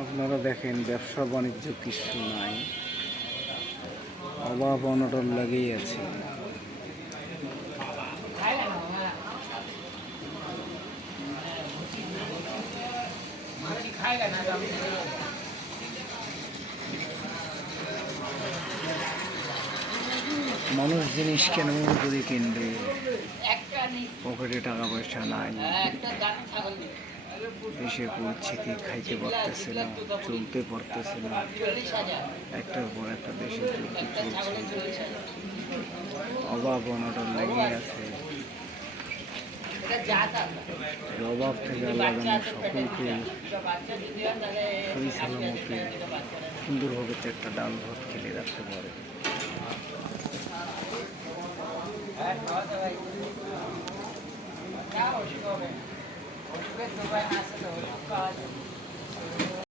আপনারা দেখেন ব্যবসা বাণিজ্য কিছু নাই, অভাব অনটন লেগেই আছে। মানুষ জিনিস কেন করে কিনবে, পকেটে টাকা পয়সা নাই, দেশের পরিস্থিতি খাইতে পারতেছে না, চলতে পারতেছে না, একটার পর একটা দেশের যুদ্ধ চলছে, অভাব অনটন লেগেই আছে। অভাব থেকে আল্লাহ যেন সকলকে সহি সালামতে সুন্দরভাবে একটা ডাল ভাত খেলে রাখতে পারে।